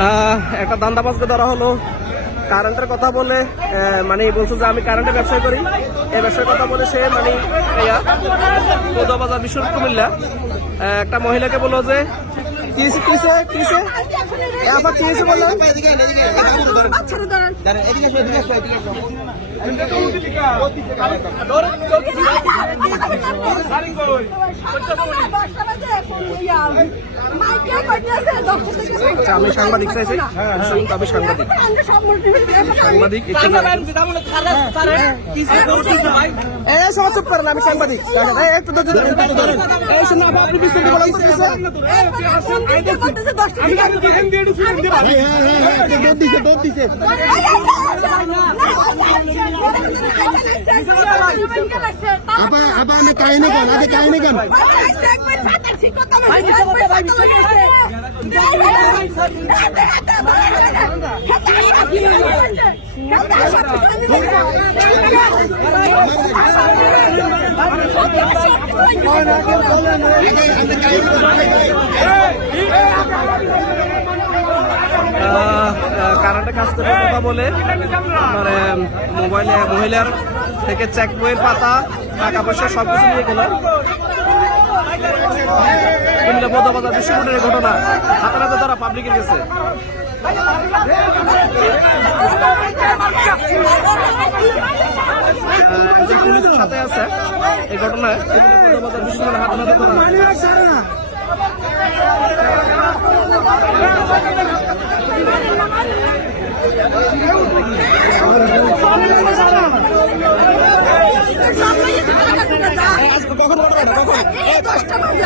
দান্দা দান্দাবাজকে ধরা হলো কারেন্টের কথা বলে মানে বলছে যে আমি কারেন্টের ব্যবসা করি এই ব্যবসার কথা বলে সে মানে ইয়া বাজার বিশ্ব কুমিল্লা একটা মহিলাকে বলল যে কিসে আচ্ছা, আমি সাংবাদিক চাইছি সাংবাদিক আমি সাংবাদিক কিসে? আবার আবার আমি কাহিনী কেন আগে কাহিনী কেন কাজ করে। বলে। মানে মোবাইলে মহিলার থেকে চেক বইয়ের পাতা, টাকা পয়সা সব কিছু নিয়ে গেল। কুমিল্লা বিশ্বকোটের ঘটনা পুলিশের সাথে আছে, এই ঘটনায়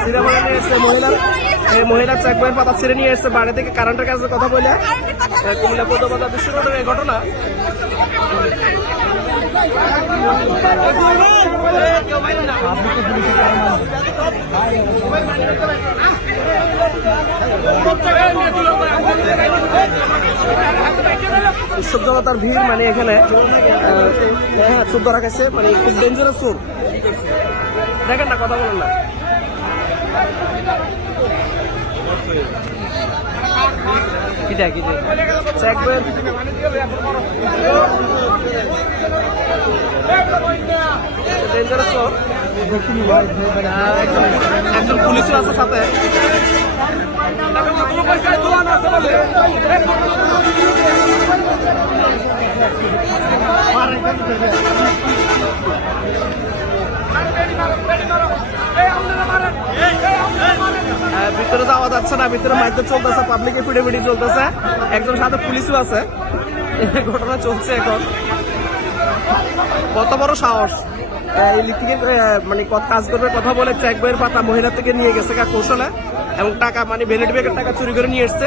ছিঁড়ে নিয়ে এসছে মহিলা এই মহিলা চেক বইয়ের পাতা ছিঁড়ে নিয়ে এসছে বাড়ি থেকে কারেন্টের কাছে কথা বললা কুমিল্লা পদ্মবাজার বিশ্ব রোডের এই ঘটনা উৎসব জনতার ভিড় মানে এখানে হ্যাঁ চোর ধরা খাইছে মানে খুব ডেঞ্জারাস চোর দেখেন না কথা বলেন না। কিটা কিটা? চেক বইয়ের ডেঞ্জারাস চোর আহ, একজন একজন পুলিশও আছে সাথে। আহ, ভিতরে যাওয়া যাচ্ছে না, ভিতরে মাইতে চলতেছে পাবলিকে পিড়ে চলতেছে। একজন সাথে পুলিশও আছে। ঘটনা চলছে এখন। কত বড় সাহস। মানে কাজ করবে, কথা বলে চেক বইয়ের পাতা মহিলা থেকে নিয়ে গেছে গা কৌশলে, এবং টাকা মানে ভ্যানিটি ব্যাগের টাকা চুরি করে নিয়ে এসছে।